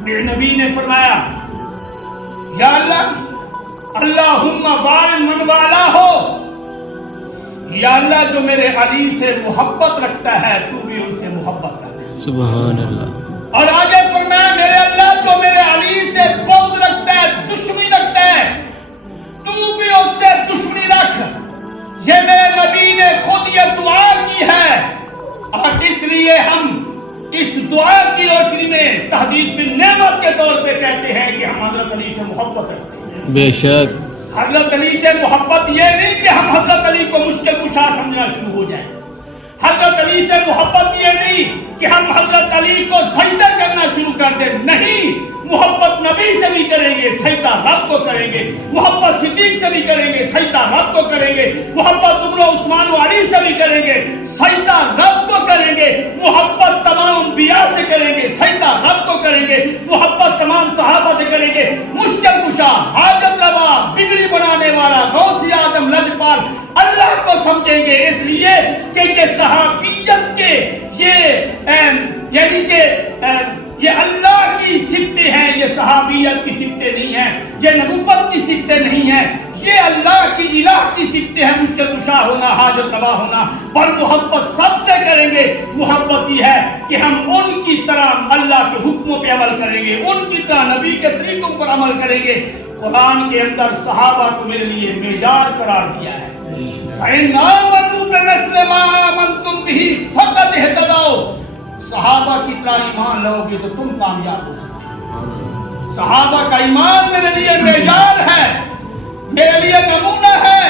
میرے نبی نے فرمایا یا اللہ اللہم وال من والا ہو، یا اللہ جو میرے علی سے محبت رکھتا ہے تو بھی ان سے محبت رکھ۔ سبحان اللہ۔ اور آگے فرمایا میرے اللہ جو میرے علی سے بغض رکھتا ہے، دشمنی رکھتا ہے، تو بھی اس سے دشمنی رکھ۔ یہ میرے نبی نے خود یہ دعا کی ہے، اور اس لیے ہم اس دعا کی روشنی میں تحدید بالنعمت کے طور پہ کہتے ہیں کہ ہم حضرت علی سے محبت رکھتے ہیں۔ بے شک۔ حضرت علی سے محبت یہ نہیں کہ ہم حضرت علی کو مشکل کشا سمجھنا شروع ہو جائیں۔ حضرت علی سے محبت یہ نہیں کہ ہم حضرت علی کو سجدہ کرنا شروع کر دیں، نہیں، محبت نبی سے بھی کریں گے، سجدہ رب کو کریں گے، محبت صدیق سے بھی کریں گے، سجدہ رب کو کریں گے، محبت عمر و عثمان و علی سے بھی کریں گے، سجدہ رب کو کریں گے، محبت تمام انبیاء سے کریں گے، سجدہ رب کو کریں گے، محبت تمام صحابہ سے کریں گے، مشکل کشا، حاجت روا، بگڑی بنانے والا، غوث اعظم، لجپال، اللہ کو سمجھیں گے، اس لیے کہ یہ صحابیت کے یعنی کہ یہ اللہ کی صفتیں ہیں، یہ صحابیت کی صفتیں نہیں ہیں، یہ نبوت کی صفتیں نہیں ہیں، یہ اللہ کی الہ کی صفتیں ہیں، مشکل کشا ہونا، حاجت روا ہونا، پر محبت سب سے کریں گے۔ محبت یہ ہے کہ ہم ان کی طرح اللہ کے حکموں پہ عمل کریں گے، ان کی طرح نبی کے طریقوں پر عمل کریں گے۔ قرآن کے اندر صحابہ کو میرے لیے معیار قرار دیا ہے۔ فَإِنْ آمَنُوا بِمِثْلِ مَا آمَنْتُمْ بِهِ فَقَدْ اهْتَدَوْا۔ صحابہ کی طرح ایمان لاؤ گے تو تم کامیاب ہو سکتے۔ صحابہ کا ایمان میرے لیے معیار ہے، میرے لیے نمونہ ہے،